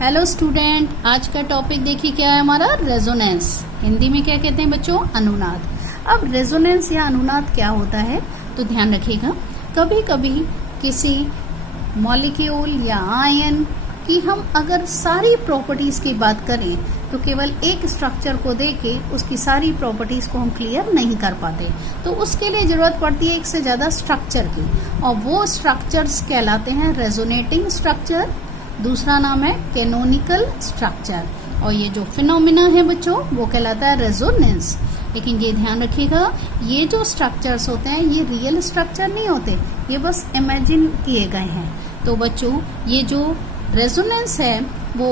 Hello student, आज का topic देखिए क्या है हमारा, रेजोनेंस। हिंदी में क्या कहते हैं बच्चों, अनुनाद। अब रेजोनेंस या अनुनाद क्या होता है तो ध्यान रखिएगा। कभी कभी किसी मॉलिक्यूल या आयन की हम अगर सारी प्रॉपर्टीज की बात करें तो केवल एक स्ट्रक्चर को देके उसकी सारी प्रॉपर्टीज को हम क्लियर नहीं कर पाते, तो उसके लिए जरूरत पड़ती है एक से ज्यादा स्ट्रक्चर की, और वो स्ट्रक्चर्स कहलाते हैं रेजोनेटिंग स्ट्रक्चर। दूसरा नाम है कैनोनिकल स्ट्रक्चर, और ये जो फिनोमिना है बच्चों वो कहलाता है रेजोनेंस। लेकिन ये ध्यान रखिएगा, ये जो स्ट्रक्चर्स होते हैं ये रियल स्ट्रक्चर नहीं होते, ये बस इमेजिन किए गए हैं। तो बच्चों ये जो रेजोनेंस है वो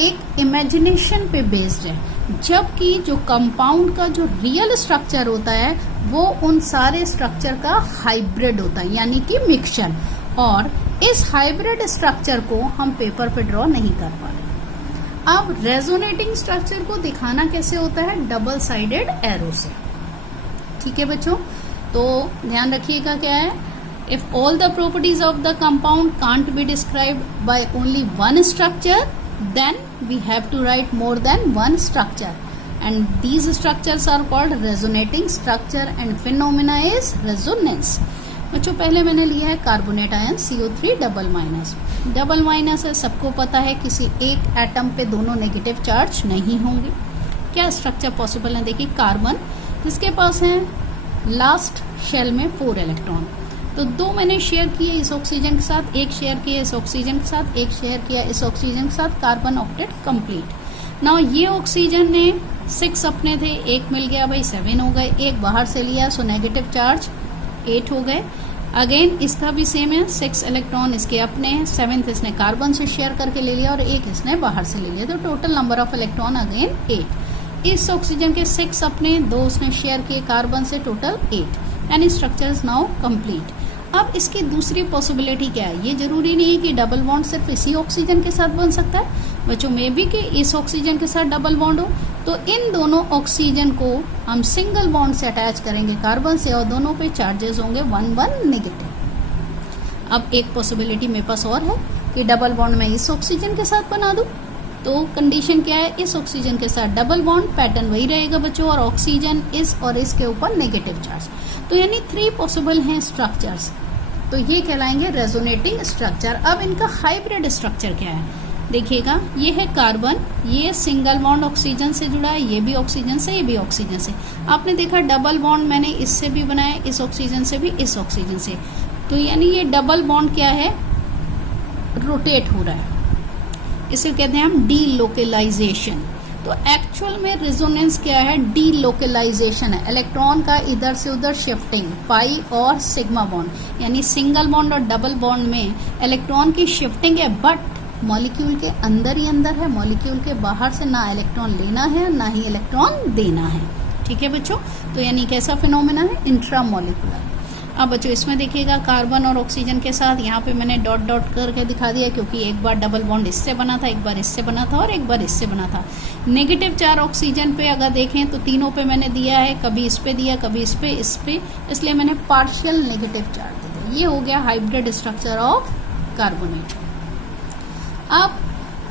एक इमेजिनेशन पे बेस्ड है, जबकि जो कंपाउंड का जो रियल स्ट्रक्चर होता है वो उन सारे स्ट्रक्चर का हाइब्रिड होता है, यानी कि मिक्सचर। और इस हाइब्रिड स्ट्रक्चर को हम पेपर पे ड्रॉ नहीं कर पा रहे। अब रेजोनेटिंग स्ट्रक्चर को दिखाना कैसे होता है, डबल साइडेड एरो से। ठीक है बच्चों, तो ध्यान रखिएगा क्या है, if all the properties of the compound can't be described by only one structure then we have to write more than one structure, and these structures are called resonating structure and phenomena is resonance। बच्चों पहले मैंने लिया है carbonate ion CO3 double minus. Double minus है, सबको पता है किसी एक एटम पे दोनों नेगेटिव चार्ज नहीं होंगे। क्या स्ट्रक्चर पॉसिबल है, देखिए कार्बन जिसके पास है लास्ट शेल में 4 इलेक्ट्रॉन, तो 2 मैंने शेयर किए इस ऑक्सीजन के साथ, एक शेयर किया इस ऑक्सीजन के साथ, एक शेयर किया इस ऑक्सीजन के साथ, कार्बन ऑक्टेट कंप्लीट। नाउ ये ऑक्सीजन ने 6 अपने थे, एक मिल गया भाई 7 हो गए, एक बाहर से लिया सो नेगेटिव चार्ज 8 हो गए। अगेन इसका भी सेम है, 6 इलेक्ट्रॉन इसके अपने हैं, 7th इसने कार्बन से शेयर करके ले लिया और एक इसने बाहर से ले लिया, तो total number of electron again 8। इस ऑक्सीजन के 6 अपने, 2 उसने शेयर किए कार्बन से, total 8 and structure is now complete. अब इसकी दूसरी पॉसिबिलिटी क्या है, ये जरूरी नहीं है कि डबल बॉन्ड सिर्फ इसी ऑक्सीजन के साथ बन सकता है बच्चों, में भी कि इस ऑक्सीजन के साथ डबल बॉन्ड हो, तो इन दोनों ऑक्सीजन को हम सिंगल बॉन्ड से अटैच करेंगे कार्बन से, और दोनों पे चार्जेस होंगे 1 नेगेटिव। अब एक पॉसिबिलिटी मेरे पास और है कि डबल बॉन्ड मैं इस ऑक्सीजन के साथ बना दूं, तो कंडीशन क्या है, इस ऑक्सीजन के साथ डबल बॉन्ड, पैटर्न वही रहेगा बच्चों, और ऑक्सीजन इस और इसके ऊपर नेगेटिव चार्ज, तो यानी 3 पॉसिबल हैं स्ट्रक्चर्स, तो ये कहलाएंगे रेजोनेटिंग स्ट्रक्चर। अब इनका हाइब्रिड स्ट्रक्चर क्या है, देखिएगा ये है कार्बन, ये सिंगल बॉन्ड ऑक्सीजन से जुड़ा है, ये भी ऑक्सीजन से, ये भी ऑक्सीजन से। आपने देखा डबल बॉन्ड मैंने इससे भी बनाया, इस ऑक्सीजन से भी, इस ऑक्सीजन से, तो यानी ये डबल बॉन्ड क्या है, रोटेट हो रहा है, इसे कहते हैं हम डीलोकलाइजेशन। तो एक्चुअल में रेजोनेंस क्या है, डीलोकलाइजेशन है, इलेक्ट्रॉन का इधर से उधर शिफ्टिंग, पाई और सिग्मा बॉन्ड, यानी सिंगल बॉन्ड और डबल बॉन्ड में इलेक्ट्रॉन की शिफ्टिंग है, बट मॉलिक्यूल के अंदर ही अंदर है, मॉलिक्यूल के बाहर से ना इलेक्ट्रॉन लेना है ना ही इलेक्ट्रॉन देना है। ठीक है बच्चों, तो यानी कैसा फिनोमेना है, इंट्रा मॉलिक्यूलर। अब बच्चों इसमें देखिएगा कार्बन और ऑक्सीजन के साथ यहाँ पे मैंने डॉट डॉट करके दिखा दिया, क्योंकि एक बार डबल बॉन्ड इससे बना था, एक बार इससे बना था और एक बार इससे बना था। नेगेटिव 4 ऑक्सीजन पे अगर देखें तो तीनों पे मैंने दिया है, कभी इस पे दिया, कभी इस पे, इसलिए मैंने पार्शियल नेगेटिव चार्ज दे दिया। ये हो गया हाइब्रिड स्ट्रक्चर ऑफ कार्बोनेट। अब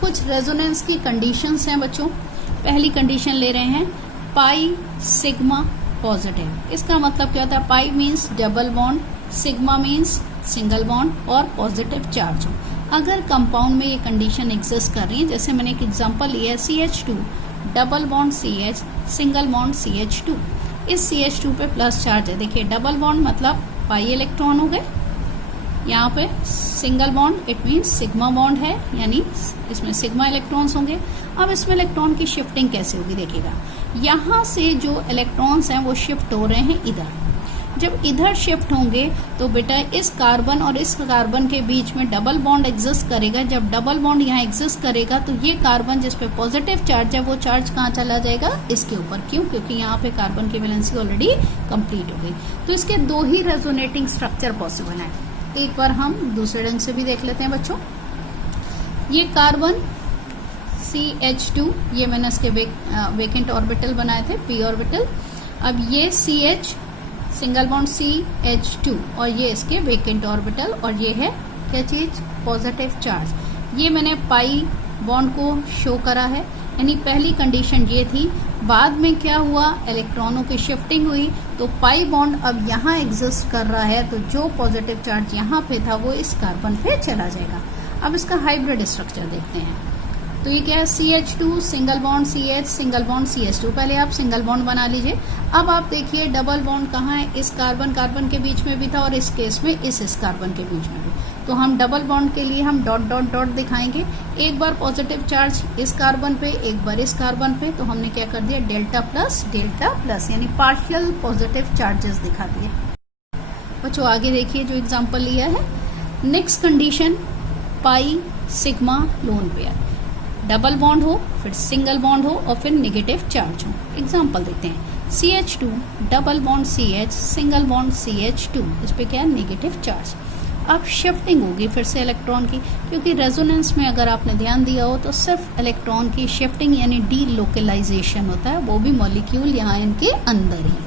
कुछ रेजोनेंस की कंडीशंस हैं बच्चों। पहली कंडीशन ले रहे हैं पाई सिग्मा पॉजिटिव। इसका मतलब क्या होता है, पाई means double bond, sigma means single bond और पॉजिटिव चार्ज हो। अगर कंपाउंड में ये कंडीशन एग्जिस्ट कर रही है, जैसे मैंने एक एग्जांपल लिया है CH2 double bond CH, single bond CH2, इस CH2 पे प्लस चार्ज है। देखिए डबल बॉन्ड मतलब पाई इलेक्ट्रॉन हो गए, यहाँ पे single bond it means sigma bond है, यानी इसमें सिग्मा इलेक्ट्रॉन्स होंगे। अब इसमें इलेक्ट्रॉन की शिफ्टिंग कैसे होगी, देखिएगा यहाँ से जो इलेक्ट्रॉन्स हैं वो शिफ्ट हो रहे हैं इधर। जब इधर शिफ्ट होंगे तो बेटा इस कार्बन और इस कार्बन के बीच में डबल बॉन्ड एग्जिस्ट करेगा। जब डबल बॉन्ड यहाँ एग्जिस्ट करेगा तो ये कार्बन जिस पे पॉजिटिव चार्ज है वो चार्ज कहाँ चला जाएगा, इसके ऊपर। क्यों, क्योंकि यहाँ पे कार्बन की वैलेंसी ऑलरेडी कंप्लीट हो गई। तो इसके 2 ही रेजोनेटिंग स्ट्रक्चर पॉसिबल है। एक बार हम दूसरे ढंग से भी देख लेते हैं बच्चों। ये कार्बन CH2, ये मैंने इसके वेकेंट ऑर्बिटल बनाए थे, p ऑर्बिटल। अब ये CH सिंगल बॉन्ड CH2 और ये इसके वेकेंट ऑर्बिटल, और ये है क्या चीज, पॉजिटिव चार्ज। ये मैंने पाई बॉन्ड को शो करा है, यानी पहली कंडीशन ये थी। बाद में क्या हुआ, इलेक्ट्रॉनों की शिफ्टिंग हुई तो पाई बॉन्ड अब यहाँ एग्जिस्ट कर रहा है, तो जो पॉजिटिव चार्ज यहाँ पे था वो इस कार्बन पे चला जाएगा। अब इसका हाइब्रिड स्ट्रक्चर देखते हैं। तो ये क्या है, CH2 single bond CH single bond CH2। पहले आप सिंगल बॉन्ड बना लीजिए। अब आप देखिए डबल बॉन्ड कहाँ है, इस कार्बन कार्बन के बीच में भी था और इस केस में इस कार्बन के बीच में भी। तो हम डबल बॉन्ड के लिए हम डॉट डॉट डॉट दिखाएंगे, एक बार पॉजिटिव चार्ज इस कार्बन पे, एक बार इस कार्बन पे। तो हमने क्या कर दिया, डेल्टा प्लस यानी पार्शियल पॉजिटिव चार्जेस दिखा दिए। बच्चों आगे देखिए जो एग्जांपल लिया है। Next condition, pi sigma lone pair, double bond हो, फिर सिंगल बॉन्ड हो और फिर नेगेटिव चार्ज हो। एग्जांपल देखते हैं, CH2 double bond CH single bond CH2, इस पे क्या है, नेगेटिव चार्ज। अब शिफ्टिंग होगी फिर से इलेक्ट्रॉन की, क्योंकि रेजोनेंस में अगर आपने ध्यान दिया हो तो सिर्फ इलेक्ट्रॉन की शिफ्टिंग यानी डी लोकलाइजेशन होता है, वो भी मॉलिक्यूल यहाँ इनके अंदर ही।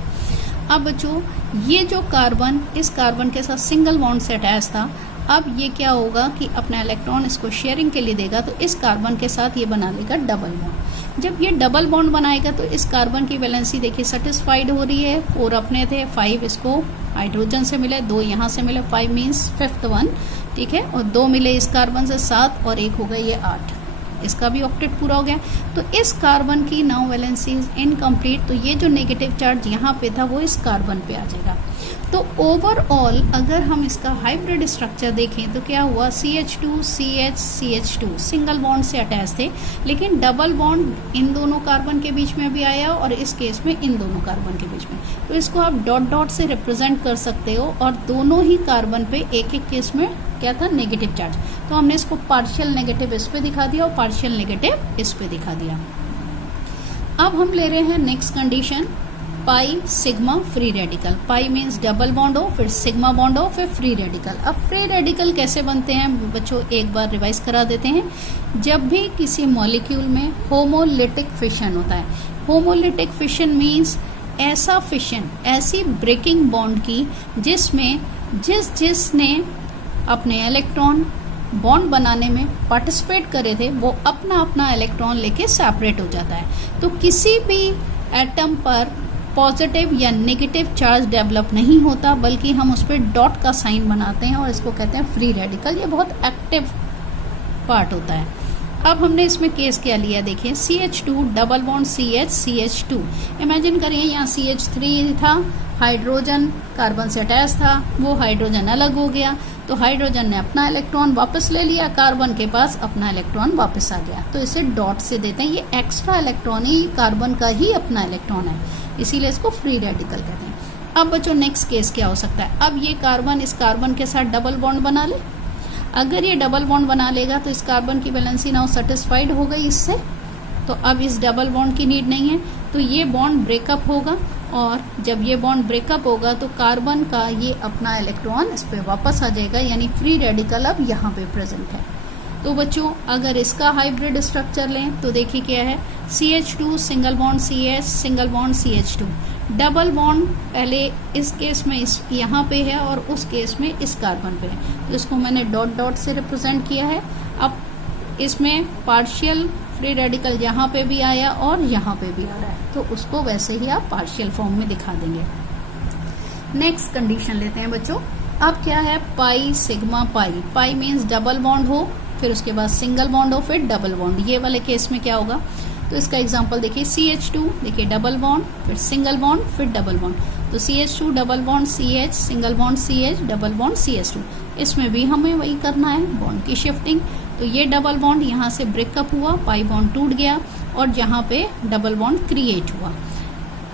अब बच्चों ये जो कार्बन इस कार्बन के साथ सिंगल बॉन्ड से अटैच था, अब ये क्या होगा कि अपना इलेक्ट्रॉन इसको शेयरिंग के लिए देगा, तो इस कार्बन के साथ ये बना लेगा डबल बॉन्ड। जब ये डबल बॉन्ड बनाएगा तो इस कार्बन की वैलेंसी देखिए सेटिस्फाइड हो रही है। 4 अपने थे, 5 इसको हाइड्रोजन से मिले, 2 यहाँ से मिले, 5 मीन्स 5th वन, ठीक है, और 2 मिले इस कार्बन से 7 और 1 हो गया ये 8, इसका भी ऑक्टेट पूरा हो गया। तो इस कार्बन की नाउ वैलेंसी इज इनकम्प्लीट, तो ये जो नेगेटिव चार्ज यहाँ पे था वो इस कार्बन पे आ जाएगा। तो ओवरऑल अगर हम इसका हाइब्रिड स्ट्रक्चर देखें तो क्या हुआ, CH2 CH CH2 single bond से अटैच थे, लेकिन डबल बॉन्ड इन दोनों कार्बन के बीच में भी आया और इस केस में इन दोनों कार्बन के बीच में। तो इसको आप डॉट डॉट से रिप्रेजेंट कर सकते हो और दोनों ही कार्बन पे एक एक केस में क्या था, नेगेटिव चार्ज। तो हमने इसको पार्शियल नेगेटिव इस पे दिखा दिया और पार्शियल नेगेटिव इस पे दिखा दिया। अब हम ले रहे हैं next condition, pi sigma free radical. पाई मीन्स डबल बॉन्ड हो, फिर सिग्मा बॉन्ड हो, फिर फ्री रेडिकल। अब फ्री रेडिकल कैसे बनते हैं बच्चों, एक बार रिवाइज करा देते हैं। जब भी किसी मॉलिक्यूल में होमोलिटिक फिशन होता है, होमोलिटिक फिशन मीन्स ऐसा फिशन, ऐसी ब्रेकिंग बॉन्ड की जिसमें जिसने अपने इलेक्ट्रॉन बॉन्ड बनाने में पार्टिसिपेट करे थे वो अपना अपना इलेक्ट्रॉन लेके सेपरेट हो जाता है। तो किसी भी एटम पर पॉजिटिव या नेगेटिव चार्ज डेवलप नहीं होता, बल्कि हम उस पर डॉट का साइन बनाते हैं और इसको कहते हैं फ्री रेडिकल। ये बहुत एक्टिव पार्ट होता है। अब हमने इसमें केस क्या लिया, देखिए CH2 double bond CH CH2। Imagine करिए यहाँ CH3 था, हाइड्रोजन कार्बन से अटैच था, वो हाइड्रोजन अलग हो गया, तो हाइड्रोजन ने अपना इलेक्ट्रॉन वापस ले लिया, कार्बन के पास अपना इलेक्ट्रॉन वापस आ गया। तो इसे डॉट से देते हैं, ये एक्स्ट्रा इलेक्ट्रॉन ही कार्बन का ही अपना इलेक्ट्रॉन है, इसीलिए इसको फ्री रेडिकल कहते हैं। अब बच्चों नेक्स्ट केस क्या हो सकता है, अब ये कार्बन इस कार्बन के साथ डबल बॉन्ड बना ले। अगर ये डबल बॉन्ड बना लेगा तो इस कार्बन की वैलेंसी नाउ सेटिस्फाइड हो गई इससे, तो अब इस डबल बॉन्ड की नीड नहीं है, तो ये बॉन्ड ब्रेकअप होगा। और जब ये बॉन्ड ब्रेकअप होगा तो कार्बन का ये अपना इलेक्ट्रॉन इस पे वापस आ जाएगा, यानी फ्री रेडिकल अब यहाँ पे प्रेजेंट है। तो बच्चों अगर इसका हाइब्रिड स्ट्रक्चर लें तो देखिए क्या है, CH2 single bond CH single bond CH2, double bond पहले इस केस में इस यहाँ पे है और उस केस में इस कार्बन पे है, तो इसको मैंने डॉट डॉट से रिप्रेजेंट किया है। अब इसमें पार्शियल फ्री रेडिकल यहाँ पे भी आया और यहाँ पे भी आ रहा है, तो उसको वैसे ही आप पार्शियल फॉर्म में दिखा देंगे। नेक्स्ट कंडीशन लेते हैं बच्चों। अब क्या है, पाई सिग्मा पाई। पाई मीन्स डबल बॉन्ड हो, फिर उसके बाद सिंगल बॉन्ड हो, फिर डबल बॉन्ड। ये वाले केस में क्या होगा, तो इसका एग्जांपल देखिए CH2, देखिए डबल बॉन्ड, फिर सिंगल बॉन्ड, फिर डबल बॉन्ड। तो CH2 double bond CH single bond CH double bond CH2। इसमें भी हमें वही करना है, बॉन्ड की शिफ्टिंग। तो ये डबल बॉन्ड यहाँ से ब्रेकअप हुआ, पाई बॉन्ड टूट गया और यहाँ पे डबल बॉन्ड क्रिएट हुआ।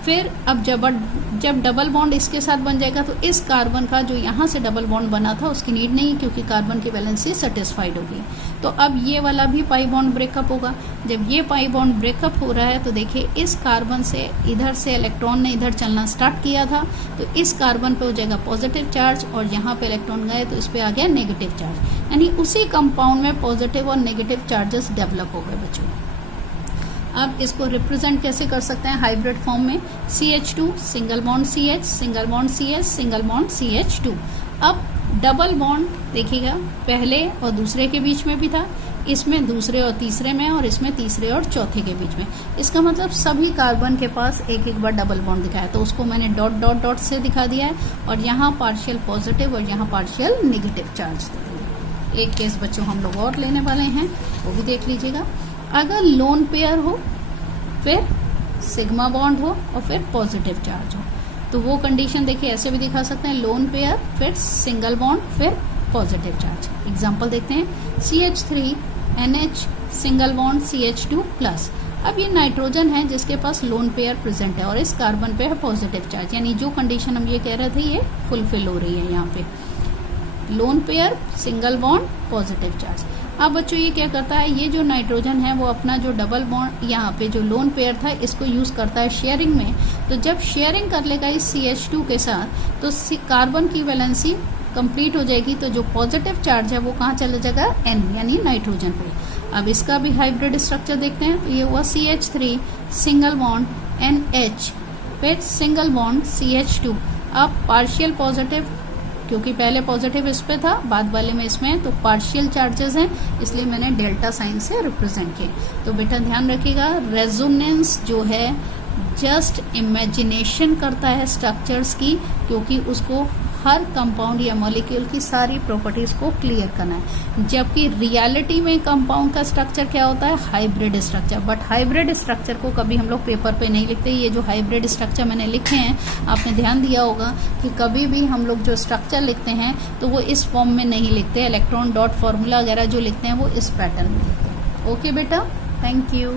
फिर अब जब डबल बॉन्ड इसके साथ बन जाएगा तो इस कार्बन का जो यहाँ से डबल बॉन्ड बना था उसकी नीड नहीं, क्योंकि कार्बन की वैलेंसी सेटिस्फाइड होगी। तो अब ये वाला भी पाई बॉन्ड ब्रेकअप होगा। जब ये पाई बॉन्ड ब्रेकअप हो रहा है तो देखिए इस कार्बन से इधर से इलेक्ट्रॉन ने इधर चलना स्टार्ट किया था, तो इस कार्बन पे हो जाएगा पॉजिटिव चार्ज और यहाँ पे इलेक्ट्रॉन गए तो इस पे आ गया नेगेटिव चार्ज, यानी उसी कंपाउंड में पॉजिटिव और नेगेटिव चार्जेस डेवलप हो गए बच्चों। अब इसको रिप्रेजेंट कैसे कर सकते हैं हाइब्रिड फॉर्म में, CH2 single bond CH single bond CH single bond CH2। अब डबल बॉन्ड देखिएगा पहले और दूसरे के बीच में भी था, इसमें दूसरे और तीसरे में और इसमें तीसरे और चौथे के बीच में। इसका मतलब सभी कार्बन के पास एक एक बार डबल बॉन्ड दिखाया, तो उसको मैंने डॉट डॉट डॉट से दिखा दिया है, और यहाँ पार्शियल पॉजिटिव और यहाँ पार्शियल नेगेटिव चार्ज देंगे। एक केस बच्चों हम लोग और लेने वाले हैं, वो भी देख लीजिएगा। अगर लोन पेयर हो, फिर सिग्मा बॉन्ड हो और फिर पॉजिटिव चार्ज हो, तो वो कंडीशन देखिए ऐसे भी दिखा सकते हैं, लोन पेयर फिर सिंगल बॉन्ड फिर पॉजिटिव चार्ज। एग्जाम्पल देखते हैं, CH3NH single bond CH2 plus. अब ये नाइट्रोजन है जिसके पास लोन पेयर प्रेजेंट है और इस कार्बन पे है पॉजिटिव चार्ज, यानी जो कंडीशन हम ये कह रहे थे ये फुलफिल हो रही है यहाँ पे, lone pair single bond positive charge. अब बच्चों ये क्या करता है, ये जो नाइट्रोजन है वो अपना जो डबल बॉन्ड यहाँ पे जो लोन पेयर था इसको यूज करता है शेयरिंग में। तो जब शेयरिंग कर लेगा इस CH2 के साथ तो कार्बन की वैलेंसी कंप्लीट हो जाएगी, तो जो पॉजिटिव चार्ज है वो कहाँ चला जाएगा, N यानी नाइट्रोजन पे। अब इसका भी हाइब्रिड स्ट्रक्चर देखते हैं, तो ये हुआ CH3 सिंगल बॉन्ड NH फिर सिंगल बॉन्ड CH2। अब पार्शियल पॉजिटिव, क्योंकि पहले पॉजिटिव इस पे था बाद वाले में इसमें, तो पार्शियल चार्जेस हैं इसलिए मैंने डेल्टा साइन से रिप्रेजेंट किए। तो बेटा ध्यान रखिएगा, रेजोनेंस जो है जस्ट इमेजिनेशन करता है स्ट्रक्चर्स की, क्योंकि उसको हर कंपाउंड या मॉलिक्यूल की सारी प्रॉपर्टीज को क्लियर करना है, जबकि रियलिटी में कंपाउंड का स्ट्रक्चर क्या होता है, hybrid structure. But hybrid structure को कभी हम लोग पेपर पे नहीं लिखते। ये जो हाइब्रिड स्ट्रक्चर मैंने लिखे हैं, आपने ध्यान दिया होगा कि कभी भी हम लोग जो स्ट्रक्चर लिखते हैं तो वो इस फॉर्म में नहीं लिखते, इलेक्ट्रॉन डॉट फॉर्मूला वगैरह जो लिखते हैं वो इस पैटर्न में लिखते हैं। ओके बेटा, थैंक यू।